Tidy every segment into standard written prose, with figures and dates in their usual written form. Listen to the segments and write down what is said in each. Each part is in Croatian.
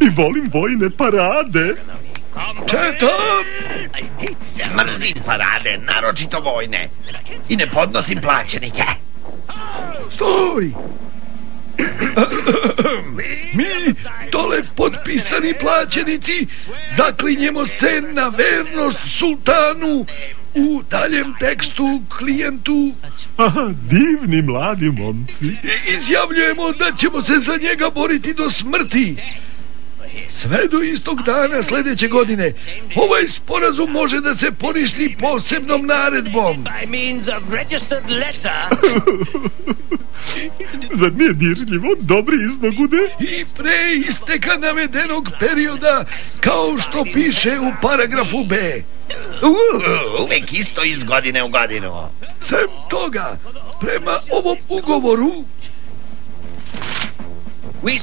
I volim vojne parade. Četam! Mrzim parade, naročito vojne. I ne podnosim plaćenike. Stoj! Mi, dole potpisani plaćenici, zaklinjemo se na vernost sultanu u daljem tekstu klijentu. Aha, divni mladi momci. I izjavljujemo da ćemo se za njega boriti do smrti. Sve do istog dana sljedeće godine. Ovaj sporazum može da se poništi posebnom naredbom. Zar nije dirljivo? Dobri iznogude? I pre isteka navedenog perioda, kao što piše u paragrafu B. Uvek isto iz godine u godinu. Sem toga, prema ovom ugovoru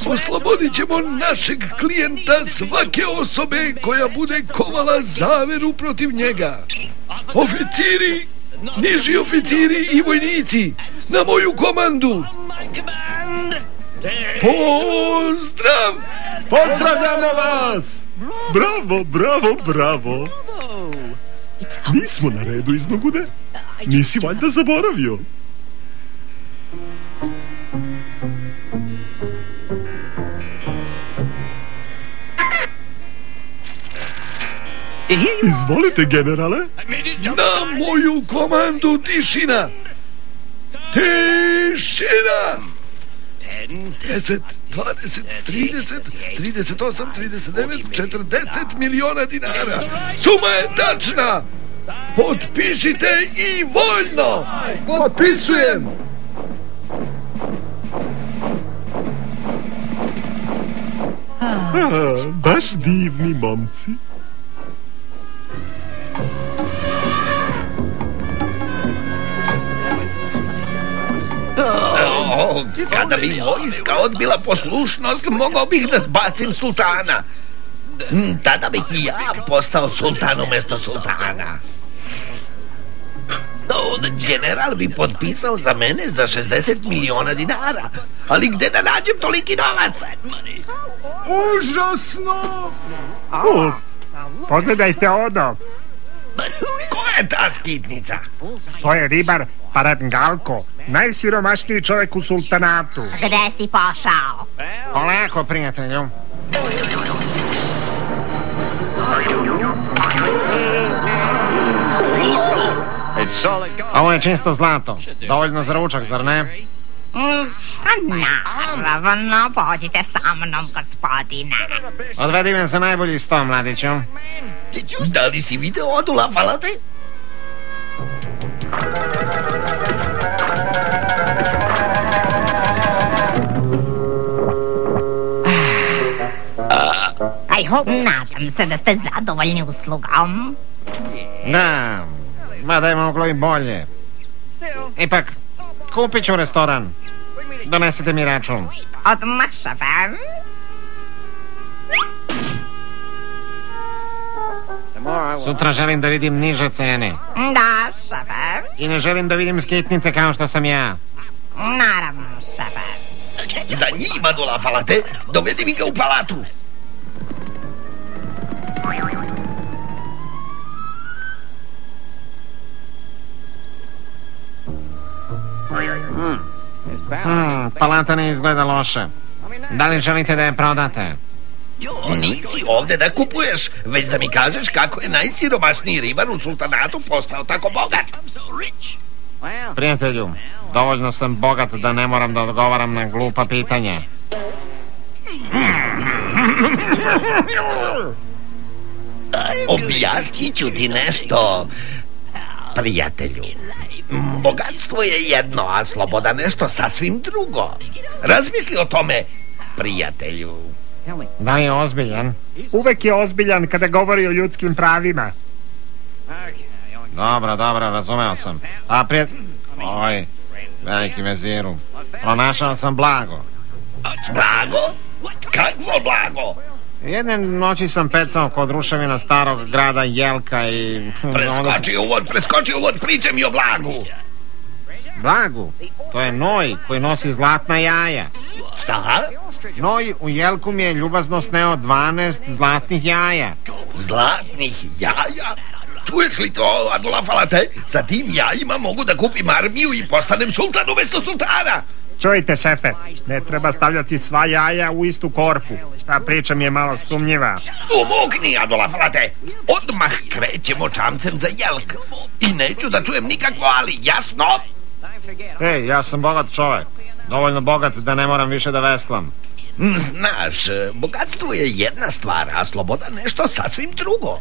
oslobodit ćemo našeg klijenta svake osobe koja bude kovala zaveru protiv njega. Oficiri, niži oficiri i vojnici, na moju komandu. Pozdrav! Pozdravljamo vas! Bravo, bravo, bravo! Mi smo na redu, iznogude. Nisi valjda zaboravio? Izvolite, generale. Na moju komandu, tišina! Tišina! 10, 20, 30, 38, 39, 40 miliona dinara. Suma je tačna. Potpišite i voljno. Potpisujem. Baš divni momci. Kada bi vojska odbila poslušnost, mogao bih da zbacim sultana. Tada bih i ja postao sultan umjesto sultana. General bi potpisao za mene za 60 miliona dinara. Ali gde da nađem toliki novac? Užasno! Pogledajte ono. Ko je ta skitnica? To je ribar Parangalko, najsiromašniji čovjek u sultanatu. Gde si pošao? Polako, prijatelju. Ovo je čisto zlato. Dovoljno za ručak, zar ne? Naravno, pođite sa mnom, gospodine. Odvedi me za najbolji sto, mladiću. Da li si video Odula Falate? Nadam se da ste zadovoljni uslugom. Da, mada je moglo i bolje. Ipak, kupit ću restoran. Donesite mi račun. Odmah, šefe. Sutra želim da vidim niže cene. Da, šefe. I ne želim da vidim skitnice kao što sam ja. Naravno, šefe. Za njim, Odula Falate, dovedi mi ga u palatu. Palata ne izgleda loše. Da li želite da je prodate? Nisi ovde da kupuješ, već da mi kažeš kako je najsiromašniji ribar u sultanatu postao tako bogat. Prijatelju, dovoljno sam bogat da ne moram da odgovaram na glupa pitanja. Objasnit ću ti nešto, prijatelju. Bogatstvo je jedno, a sloboda nešto sasvim drugo. Razmisli o tome, prijatelju. Da li je ozbiljan? Uvek je ozbiljan kada govori o ljudskim pravima. Dobro, razumeo sam. A Oj, veliki veziru. Pronašao sam blago. Blago? Kakvo blago? Jedne noći sam pecao kod ruševina starog grada Jelka i... Preskoči uvod, pričaj mi o blagu. Blagu? To je noj koji nosi zlatna jaja. Šta? Noj u jelku mi je ljubazno sneo 12 zlatnih jaja. Zlatnih jaja? Čuješ li to, Adolafalate? Sa tim jajima mogu da kupim armiju i postanem sultan umesto sultana. Čujte, šefe, ne treba stavljati sva jaja u istu korpu. Ta priča mi je malo sumnjiva. Umukni, Adolafalate. Odmah krećemo čamcem za jelk. I neću da čujem nikakvo ali, jasno? Ej, ja sam bogat čovek. Dovoljno bogat da ne moram više da veslam. Znaš, bogatstvo je jedna stvar, a sloboda nešto sasvim drugo.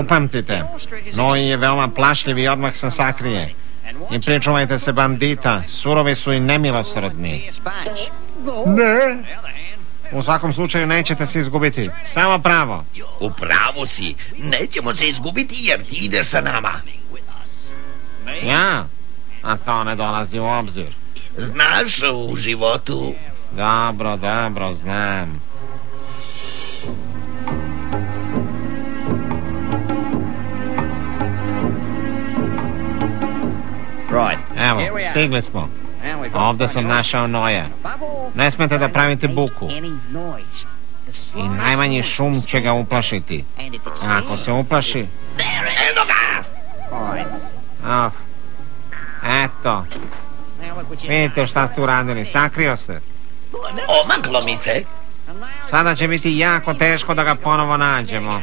Upamtite, Noj je veoma plašljiv i odmah se sakrije. I pričuvajte se bandita, surovi su i nemilosrdni. Ne, U svakom slučaju nećete se izgubiti, samo pravo. U pravu si, nećemo se izgubiti jer ti ideš sa nama. Ja? A to ne dolazi u obzir. Znaš, u životu... Dobro, znam. Evo, stigli smo. Ovde sam našao Noja. Ne smete da pravite buku. I najmanji šum će ga uplašiti. A ako se uplaši... Eno ga! Eto. Vidite šta ste uradili, sakrio se. Omaklo mi se. Sada će biti jako teško da ga ponovo nađemo.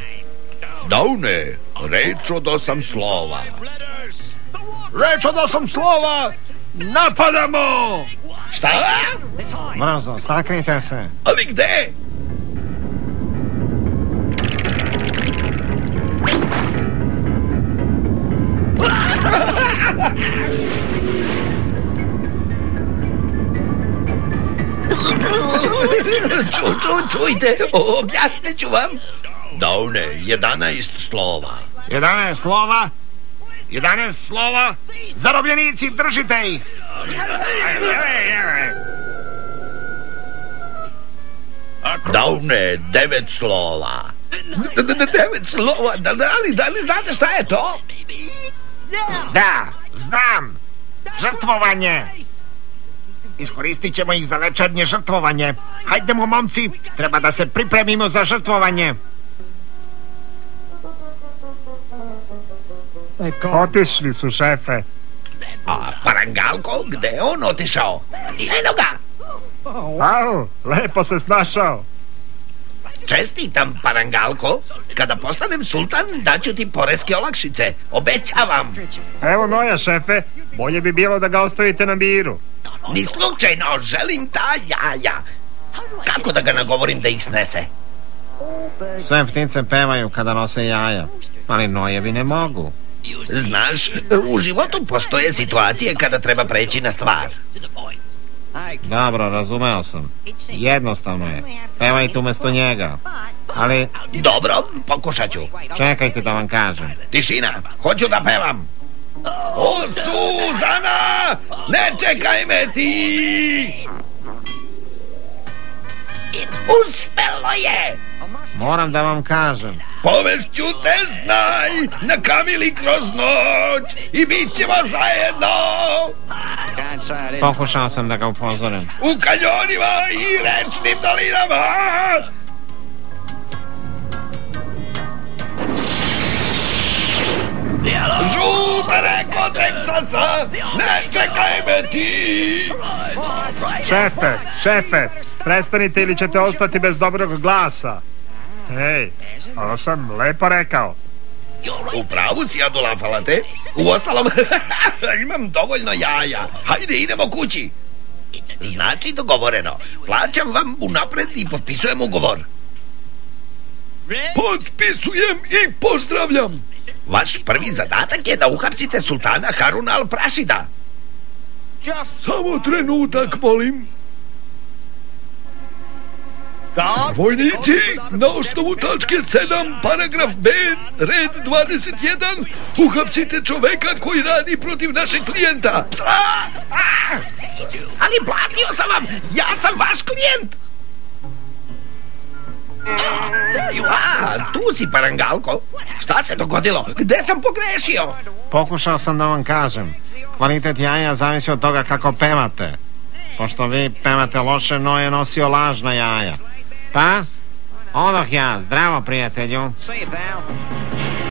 Daune, reč od 8 slova. Reč od 8 slova! Napadamo! Šta? Brzo, sakrijte se. Ali gde? Čujte, objasnit ću vam. Daune, 11 slova. 11 slova? 11 slova? Zarobljenici, držite ih! Daune, 9 slova. 9 slova? Da li znate šta je to? Da, znam. Žrtvovanje. Iskoristit ćemo ih za večernje žrtvovanje. Hajdemo, momci, treba da se pripremimo za žrtvovanje. otišli su, šefe. A Parangalko, gde je on otišao? Eno ga! Au, lepo se snašao. Čestitam, Parangalko. Kada postanem sultan, daću ti poreske olakšice. Obećavam. Evo Noja, šefe, bolje bi bilo da ga ostavite na miru. Ni slučajno, želim ta jaja. Kako da ga nagovorim da ih snese? Sve ptice pevaju kada nose jaja, ali nojevi ne mogu. Znaš, u životu postoje situacije kada treba preći na stvar. Dobro, razumeo sam. Jednostavno je. Pevajte umesto njega. Ali... Dobro, pokušat ću. Čekajte da vam kažem. Tišina, hoću da pevam. O, Suzana, ne čekaj me ti! Uspelo je! Moram da vam kažem. Povešću te, znaj, na kamili kroz noć i bit ćemo zajedno. Pokušao sam da ga upozorim. U kanjonima i rečnim dolinama. Žuta reko Teksasa, ne čekaj me ti. Šefe, prestanite ili ćete ostati bez dobrog glasa. Hej, ovo sam lepo rekao. U pravu si, Adolafalate. Uostalom, imam dovoljno jaja. Hajde, idemo kući. Znači dogovoreno. Plaćam vam unapred i potpisujem ugovor. Potpisujem i pozdravljam. Vaš prvi zadatak je da uhapsite sultana Haruna al-Prašida. Samo trenutak, molim. Vojnici, na osnovu tačke 7, paragraf B, red 21, uhapsite čoveka koji radi protiv našeg klijenta. Ali platio sam vam, ja sam vaš klijent. A, tu si, Parangalko. Šta se dogodilo? Gde sam pogrešio? Pokušao sam da vam kažem. Kvalitet jaja zavisi od toga kako pevate. Pošto vi pevate loše, Noje nosio lažna jaja. Pa? Odoh ja. Zdravo, prijatelju.